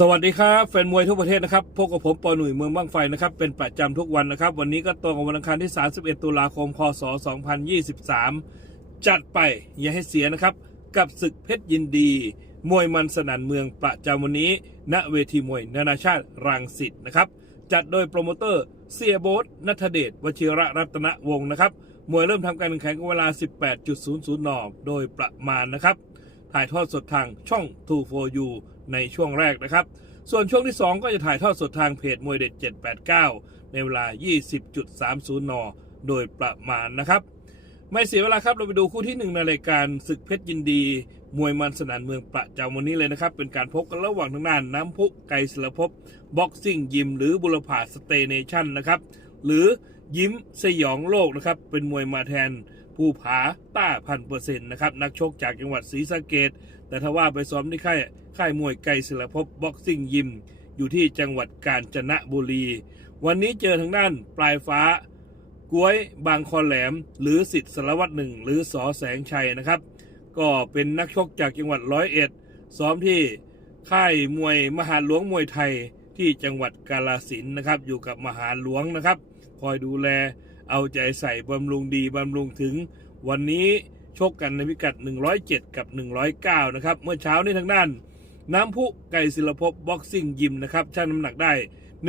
สวัสดีครับแฟนมวยทั่วประเทศนะครับพบกับผมปอหนุ่ยเมืองบ้างไฟนะครับเป็นประจำทุกวันนะครับ วันนี้ก็ตรงกับวันอังคารที่ 31 ตุลาคม พศ 2023 จัดไปอย่าให้เสียนะครับ กับศึกเพชรยินดี มวยมันสนั่นเมืองประจำวันนี้ ณเวทีมวยนานาชาติรังสิตนะครับ จัดโดยโปรโมเตอร์ เสียโบ๊ทนัทเดชวชิระรัตนวงศ์นะครับมวยเริ่มทำการแข่งขันกันเวลา 18.00 น โดยประมาณนะครับ ถ่ายทอดสดทางช่อง2 4 u ในช่วงแรกนะครับ ส่วนช่วงที่ 2 ก็จะถ่ายทอดสดทางเพจมวยเด็ด 789 ในเวลา 20.30 น โดยประมาณนะครับ ไม่เสียเวลาครับ เราไปดูคู่ที่ 1 ในรายการศึกเพชรยินดี มวยมันสนานเมืองประจำวันนี้เลยนะครับ เป็นการพบกันระหว่างทางด้านน้ำพุไกศิลภพบ็อกซิ่งยิม หรือบุรพาสเตเนชั่นนะครับ หรือยิ้มสยองโลกนะครับ เป็นมวยมาแทน ภูผาต้าพันเปอร์เซ็นต์นะครับ นักชกจากจังหวัดศรีสะเกดแต่ถ้าว่าไปซ้อมที่ค่ายค่ายมวยไกรศิลภพบ็อกซิ่งยิม อยู่ที่จังหวัดกาญจนบุรี วันนี้เจอทางด้านปลายฟ้ากล้วยบางคอแหลม หรือสิทธิสารวัตรหนึ่งหรือสอแสงชัยนะครับ ก็เป็นนักชกจากจังหวัดร้อยเอ็ดซ้อมที่ค่ายมวยมหาหลวงมวยไทยที่จังหวัดกาลสินนะครับ อยู่กับมหาหลวงนะครับ คอยดูแล เอาใจใส่บำรุงดีบำรุงถึง วันนี้ชกกันในพิกัด 107 กับ 109 นะครับ เมื่อเช้านี้ทางด้าน น้ำพุไก่ศิลภพบ็อกซิ่งยิมนะครับชั่งน้ำหนักได้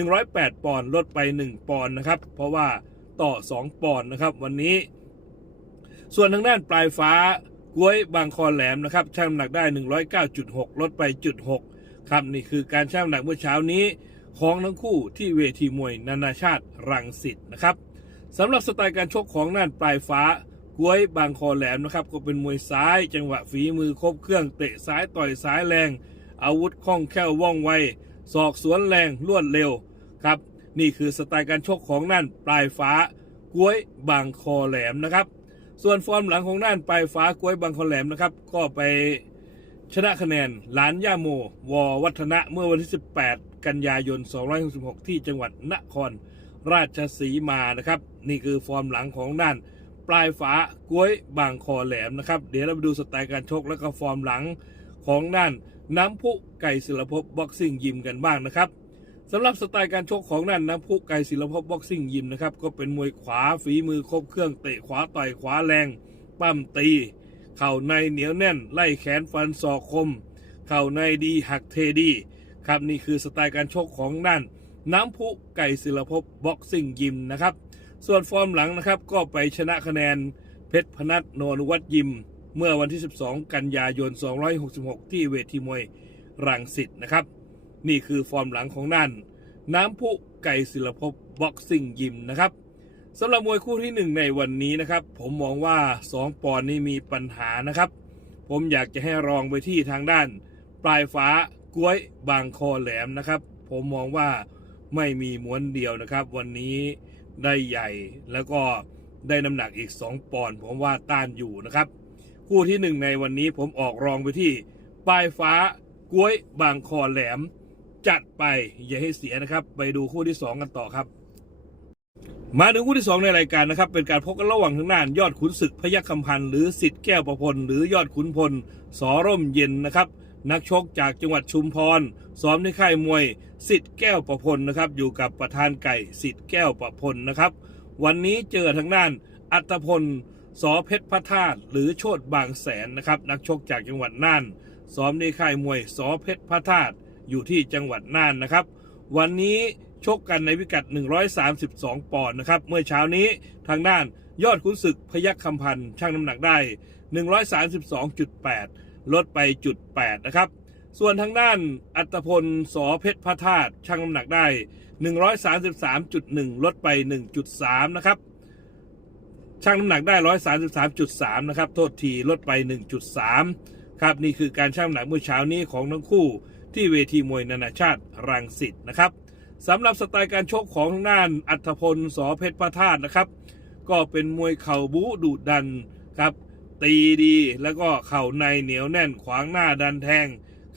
108 ปอนด์ลดไป 1 ปอนด์นะครับ เพราะว่าต่อ 2 ปอนด์นะครับ วันนี้ ส่วนทางด้านปลายฟ้ากล้วยบางคอแหลมนะครับชั่งน้ำหนักได้ 109.6 ลดไปจุด6ครับนี่คือการชั่งน้ำหนักเมื่อเช้านี้ของทั้งคู่ที่เวทีมวยนานาชาติรังสิตนะครับ สำหรับสไตล์การชกของน่านปลายฟ้ากล้วยบางคอแหลมนะครับก็เป็นมวยซ้ายจังหวะฝีมือครบเครื่องเตะซ้ายต่อยซ้ายแรง อาวุธคล่องแคล่วว่องไวศอกสวนแรงรวดเร็วครับนี่คือสไตล์การชกของน่านปลายฟ้ากล้วยบางคอแหลมนะครับ ส่วนฟอร์มหลังของน่านปลายฟ้ากล้วยบางคอแหลมนะครับก็ไปชนะคะแนนหลานย่าโมววัฒนะเมื่อวันที่ 18 กันยายน 266 ที่จังหวัดนคร ราชสีมานะครับ นี่คือฟอร์มหลังของน่าน ปลายฟ้ากล้วยบางคอแหลมนะครับ เดี๋ยวเราไปดูสไตล์การชกและก็ฟอร์มหลังของน่านน้ำพุไก่ศิลภพบ็อกซิ่งยิมกันบ้างนะครับสำหรับสไตล์การชกของนั่นน้ำพุไก่ศิลภพบ็อกซิ่งยิมนะครับก็เป็นมวยขวาฝีมือครบเครื่องเตะขวาต่อยขวาแรง ปั้มตี เข่าในเหนียวแน่น ไล่แขนฟันศอกคม เข่าในดีหักเทดีครับนี่คือสไตล์การชกของนั่น น้ำพุไก่ศิลภพบ็อกซิ่งยิมนะครับ ส่วนฟอร์มหลังนะครับก็ไปชนะคะแนนเพชรพนัทโนนุวัตยิม เมื่อวันที่ 12 กันยายน 266 ที่เวทีมวยรังสิตนะครับ นี่คือฟอร์มหลังของนั่น น้ำพุไก่ศิลภพบ็อกซิ่งยิมนะครับสำหรับมวยคู่ที่หนึ่งในวันนี้นะครับ ผมมองว่า 2 ปอนด์นี่มีปัญหานะครับ ผมอยากจะให้รองไปที่ทางด้าน ปลายฟ้ากล้วยบางคอแหลมนะครับ ผมมองว่า ไม่มีม้วนเดียวนะครับ วันนี้ได้ใหญ่แล้วก็ได้น้ำหนักอีก 2 ปอนด์ผมว่าต้านอยู่นะครับ คู่ที่หนึ่งในวันนี้ผมออกรองไปที่ปลายฟ้ากล้วยบางคอแหลม จัดไปอย่าให้เสียนะครับ ไปดูคู่ที่ 2 กันต่อครับมาถึงคู่ที่ 2 ในรายการนะครับ เป็นการพบกันระหว่างทางด้าน ยอดขุนศึกพยัคฆ์คำพันธ์หรือสิทธิ์แก้วประพลหรือยอดขุนพลสอร่มเย็นนะครับ นักชกจากจังหวัดชุมพรซ้อมในค่ายมวยสิทธิ์แก้วประพลนะครับ อยู่กับประธานไก่สิทธิ์แก้วประพลนะครับ วันนี้เจอทางด้านอัตพลสอเพชรพระธาตุหรือโชดบางแสนนะครับ นักชกจากจังหวัดน่านซ้อมในค่ายมวยสอเพชรพระธาตุอยู่ที่จังหวัดน่านนะครับ วันนี้ชกกันในพิกัด 132 ปอนด์นะครับ เมื่อเช้านี้ทางด้านยอดขุนศึกพยัคฆ์คำพันธ์ช่างน้ำหนักได้ 132.8 ลดไปจุด8นะครับ ส่วนทางด้านอัตพลสอเพชรพระธาตุช่างน้ำหนักได้ 133.1 ลดไป 1.3 นะครับช่างน้ำหนักได้ 133.3 นะครับ โทษทีลดไป 1.3 ครับ นี่คือการชั่งน้ำหนักเมื่อเช้านี้ของทั้งคู่ที่เวทีมวยนานาชาติรังสิตนะครับสำหรับสไตล์การชกของทางด้านอัธพลสอเพชรพระธาตุนะครับ ก็เป็นมวยเข่าบูดุดันครับ ตีดี แล้วก็เข่าในเหนียวแน่นขวางหน้าดันแทง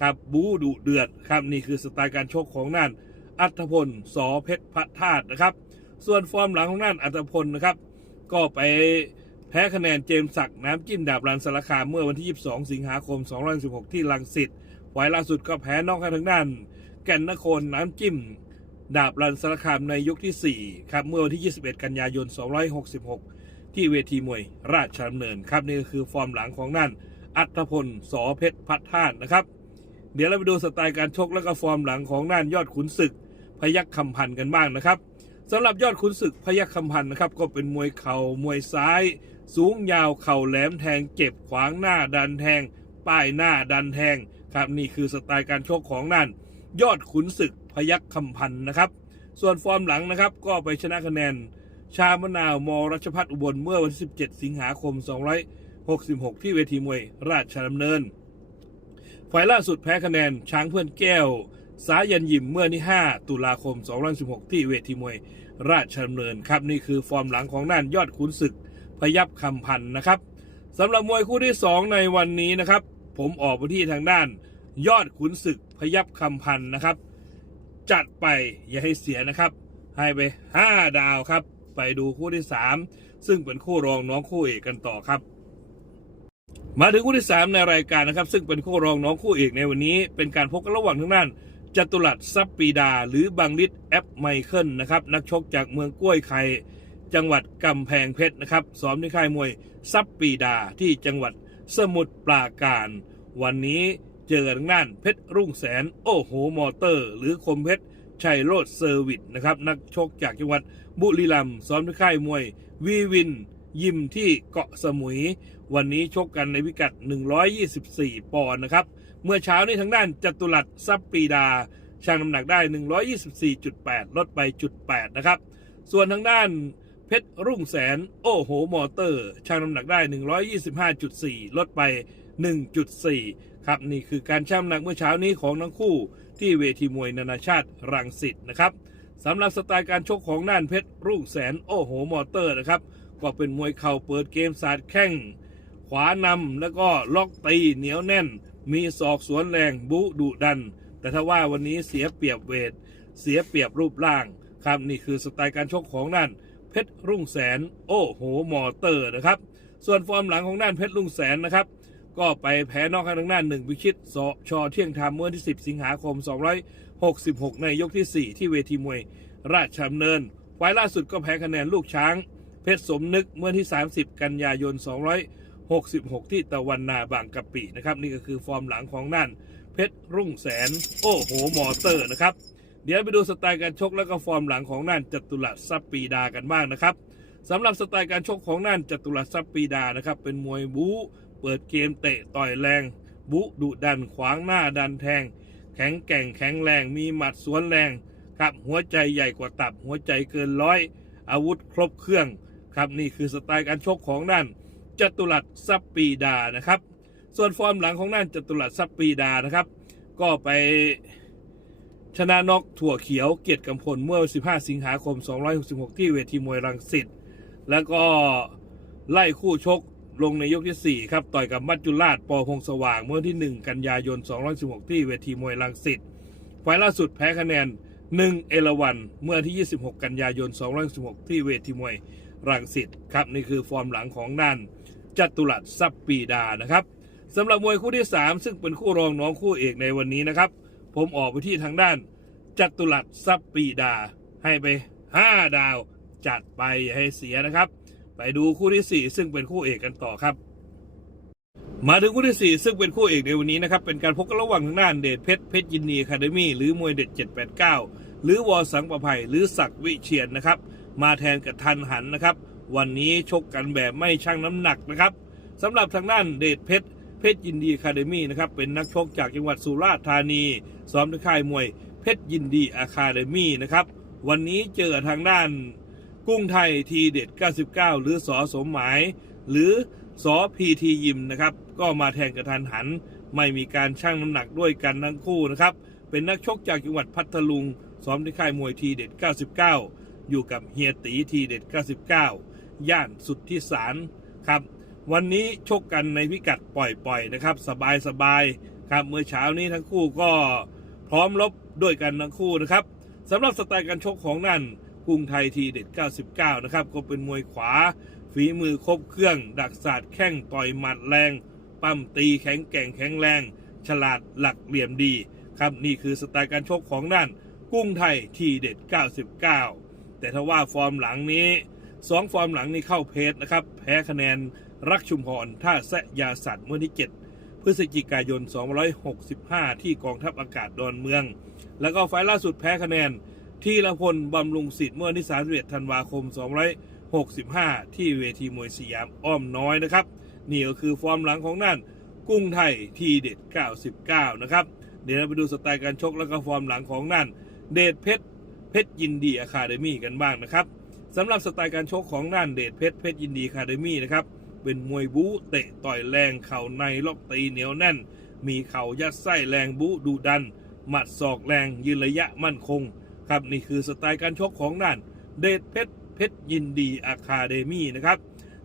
ครับบูดุเดือดครับนี่คือสไตล์การชกของนั่นอัธพลสอเพชรพระธาตุนะครับ ส่วนฟอร์มหลังของนั่นอัธพลนะครับ ก็ไปแพ้คะแนนเจมส์ศักดิ์น้ำจิ้มดาบรันสารคามเมื่อวันที่ 22 สิงหาคม216 ที่ลังสิตไฟล์ล่าสุดก็แพ้นอกให้ทางด้าน แก่นนครน้ำจิ้ม ดาบรันสารคามในยกที่ 4 ครับ เมื่อวันที่ 21 กันยายน 266 ที่เวทีมวยราชดำเนินครับนี่ก็คือฟอร์มหลังของนั่นอัธพลสอเพชรพัฒท่านนะครับ เดี๋ยวเราไปดูสไตล์การชกและก็ฟอร์มหลังของนั่นยอดขุนศึกพยัคฆ์คำพันธ์กันบ้างนะครับสำหรับยอดขุนศึกพยัคฆ์คำพันธ์นะครับก็เป็นมวยเข่ามวยซ้าย สูงยาวเข่าแหลมแทงเจ็บขวางหน้าดันแทง ป้ายหน้าดันแทงครับนี่คือสไตล์การชกของนั่นยอดขุนศึกพยัคฆ์คำพันธ์นะครับ ส่วนฟอร์มหลังนะครับก็ไปชนะคะแนน ชามะนาวมรัชพัฒน์อุบลเมื่อวันที่ 17 สิงหาคม 266 ที่เวทีมวยราชดำเนิน ฝ่ายล่าสุดแพ้คะแนนช้างเพื่อนแก้ว สายันยิมเมื่อที่ 5 ตุลาคม216 ที่เวทีมวยราชดำเนินครับนี่คือฟอร์มหลังของน่านยอดขุนศึกพยับคำพันธ์นะครับสำหรับมวยคู่ที่ 2 ในวันนี้นะครับ ผมออกไปที่ทางด้าน ยอดขุนศึกพยับคำพันธ์นะครับ จัดไปอย่าให้เสียนะครับ ให้ไป 5 ดาวครับ ไปดูคู่ที่ 3 ซึ่งเป็นคู่รองน้องคู่เอกกันต่อครับ มาถึงคู่ที่ 3 ในรายการนะครับ ซึ่งเป็นคู่รองน้องคู่เอกในวันนี้ เป็นการพบกันระหว่างทางด้นจตุรัสซับปีดา หรือบังลิศแอปไมเคิลนะครับนักชกจากเมืองกล้วยไข่จังหวัดกำแพงเพชรนะครับซ้อมที่ค่ายมวยซับปีดาที่จังหวัดสมุทรปราการ วันนี้เจอกันทางด้านเพชรรุ่งแสนโอ้โหมอเตอร์ หรือคมเพชร ชัยโรดเซอร์วิสนะครับนักชกจากจังหวัดบุรีรัมย์ซ้อมที่ค่ายมวยวีวินยิมที่เกาะสมุย วันนี้ชกกันในพิกัด 124 ปอนด์นะครับ เมื่อเช้านี้ทางด้านจตุรัสซับปีดาชั่งน้ำหนักได้ 124.8 ลดไปจุด8นะครับ ส่วนทางด้านเพชรรุ่งแสนโอ้โหมอเตอร์ชั่งน้ำหนักได้ 125.4 ลดไป 1.4 ครับ นี่คือการชั่งน้ำหนักเมื่อเช้านี้ของทั้งคู่ ที่เวทีมวยนานาชาติรังสิตนะครับสำหรับสไตล์การชกของน่านเพชรรุ่งแสนโอ้โหมอเตอร์นะครับก็เป็นมวยเข่าเปิดเกมสาดแข้งขวานำแล้วก็ล็อกตีเหนียวแน่น มีศอกสวนแรงบุดุดัน แต่ถ้าว่าวันนี้เสียเปรียบเวท เสียเปรียบรูปร่างครับนี่คือสไตล์การชกของนั่นเพชรรุ่งแสน โอ้โหมอเตอร์นะครับ ส่วนฟอร์มหลังของด้านเพชรรุ่งแสนนะครับ ก็ไปแพ้นอกทางด้านหนึ่งพิชิตสชอเที่ยงธรรมเมื่อที่ 10 สิงหาคม 266 ในยกที่ 4 ที่เวทีมวย ราชดำเนินไฟล์ล่าสุดก็แพ้คะแนนลูกช้าง เพชรสมนึกเมื่อที่ 30 กันยายน 266 ที่ตะวันนาบางกะปินะครับ นี่ก็คือฟอร์มหลังของนั่น เพชรรุ่งแสน โอ้โหมอเตอร์นะครับ เดี๋ยวไปดูสไตล์การชกแล้วก็ฟอร์มหลังของนั่นจตุรัสซับปีดากันบ้างนะครับสำหรับสไตล์การชกของนั่นจตุรัสซับปีดานะครับเป็นมวยบู๊ เปิดเกมเตะต่อยแรง บุดุดันขวางหน้าดันแทง แข็งแกร่งแข็งแรงมีหมัดสวนแรง ครับหัวใจใหญ่กว่าตับหัวใจเกินร้อย อาวุธครบเครื่อง ครับนี่คือสไตล์การชกของน่านจตุรัสซับปีดานะครับ ส่วนฟอร์มหลังของน่านจตุรัสซับปีดานะครับ ก็ไปชนะนกถั่วเขียวเกียรติกำพลเมื่อ 15 สิงหาคม 266 ที่เวทีมวยรังสิต แล้วก็ไล่คู่ชก ลงในยกที่ 4 ครับ ต่อยกับมัจจุราชปอพงสว่าง เมื่อที่ 1 กันยายน 216 ที่เวทีมวยรังสิตไฟล์ล่าสุดแพ้คะแนน 1 เอราวันเมื่อที่ 26 กันยายน 216 ที่เวทีมวยรังสิตครับ นี่คือฟอร์มหลังของน่านจัตุรัสซับปีดานะครับสำหรับมวยคู่ที่ 3 ซึ่งเป็นคู่รองน้องคู่เอกในวันนี้นะครับ ผมออกไปที่ทางด้าน จัตุรัสซับปีดา ให้ไป 5 ดาวจัดไปอย่าให้เสียนะครับ ไปดูคู่ที่ 4 ซึ่งเป็นคู่เอกกันต่อครับ มาถึงคู่ที่ 4 ซึ่งเป็นคู่เอกในวันนี้นะครับ เป็นการพบกันระหว่างทางด้านเดชเพชรเพชรยินดีคาเดมี่หรือมวยเด็ด 789 หรือวอสังประภัยหรือศักดิ์วิเชียนนะครับ มาแทนกับทันหันนะครับ วันนี้ชกกันแบบไม่ชั่งน้ำหนักนะครับสำหรับทางด้านเดชเพชรเพชรยินดีคาเดมี่นะครับเป็นนักชกจากจังหวัดสุราษฎร์ธานีซ้อมที่ค่ายมวยเพชรยินดีอะคาเดมี่นะครับวันนี้เจอทางด้าน กรุงไทยทีเด็ด 99 หรือสอสมหมาย หรือสอพีทียิมนะครับ ก็มาแทนกระทันหัน ไม่มีการชั่งน้ำหนักด้วยกันทั้งคู่นะครับ เป็นนักชกจากจังหวัดพัทลุงซ้อมที่ค่ายมวยทีเด็ด 99 อยู่กับเฮียตีทีเด็ด 99 ย่านสุดที่สารครับ วันนี้ชกกันในพิกัดปล่อยๆนะครับ สบายๆครับ เมื่อเช้านี้ทั้งคู่ก็พร้อมรบด้วยกันทั้งคู่นะครับสำหรับสไตล์การชกของนั่น รุงไทยทีเด็ด 99 นะครับ ก็เป็นมวยขวา ฝีมือครบเครื่อง ดักศาสตร์แข้งต่อยหมัดแรง ปั้มตีแข็งแกร่งแข็งแรง ฉลาดหลักเหลี่ยมดี ครับนี่คือสไตล์การชกของด้านกุ้งไทยทีเด็ด 99 แต่ถ้าว่าฟอร์มหลังนี้สองฟอร์มหลังนี้เข้าเพจนะครับ แพ้คะแนนรักชุมพรท่าแซะยาสัตว์เมื่อที่ 7 พฤศจิกายน 265 ที่กองทัพอากาศดอนเมือง แล้วก็ไฟล์ล่าสุดแพ้คะแนน ที่ละพลบำรุงสิทธิ์เมื่อวันที่31ธันวาคม 265 ที่เวทีมวยสยามอ้อมน้อยนะครับ นี่ก็คือฟอร์มหลังของนั่นกุ้งไทยทีเด็ด 99 นะครับ เดี๋ยวเราไปดูสไตล์การชกแล้วก็ฟอร์มหลังของนั่นเดชเพชรเพชรยินดีอะคาเดมี่กันบ้างนะครับสำหรับสไตล์การชกของนั่นเดชเพชรเพชรยินดีอะคาเดมี่นะครับเป็นมวยบู๊เตะต่อยแรงเข่าในล็อกตีเหนียวแน่น มีเข่ายัดไส้แรงบู๊ดุดัน หมัดศอกแรงยืนระยะมั่นคง ครับนี่คือสไตล์การชกของด้านเดชเพชรเพชรยินดีอะคาเดมี่นะครับ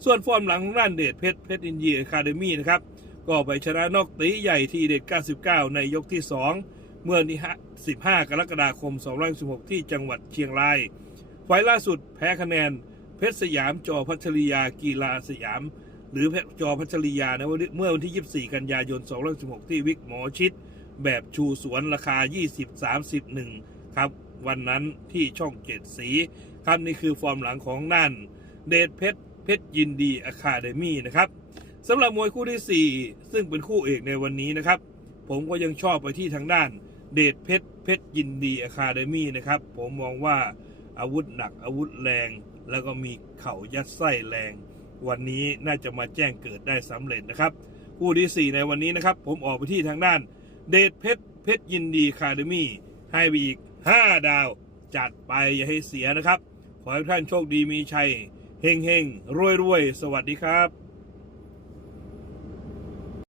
ส่วนฟอร์มหลังของด้านเดชเพชรเพชรยินดีอะคาเดมี่นะครับก็ไปชนะนอกตีใหญ่ทีเด็ด 99 ในยกที่ 2 เมื่อที่15 กรกฎาคม 216 ที่จังหวัดเชียงราย ไฟล์ล่าสุดแพ้คะแนน เพชรสยามจอพัชริยากีฬาสยาม หรือเพชรจอพัชริยานะเมื่อวันที่ 24 กันยายน 216 ที่วิกหมอชิด แบบชูสวนราคา 20 31 ครับ วันนั้นที่ช่องเจ็ดสี ครับนี่คือฟอร์มหลังของนั่นเดชเพชรเพชรยินดีอะคาเดมี่นะครับสำหรับมวยคู่ที่ 4 ซึ่งเป็นคู่เอกในวันนี้นะครับ ผมก็ยังชอบไปที่ทางด้านเดชเพชรเพชรยินดีอะคาเดมี่นะครับ ผมมองว่าอาวุธหนักอาวุธแรง แล้วก็มีเข่ายัดไส้แรง วันนี้น่าจะมาแจ้งเกิดได้สำเร็จนะครับ คู่ที่ 4 ในวันนี้นะครับ ผมออกไปที่ทางด้านเดชเพชรเพชรยินดีคาเดมี่ให้ไปอีก 5 ดาว จัดไปอย่าให้เสียนะครับ ขอให้ท่านโชคดีมีชัยเฮงเฮงรวยรวยสวัสดีครับ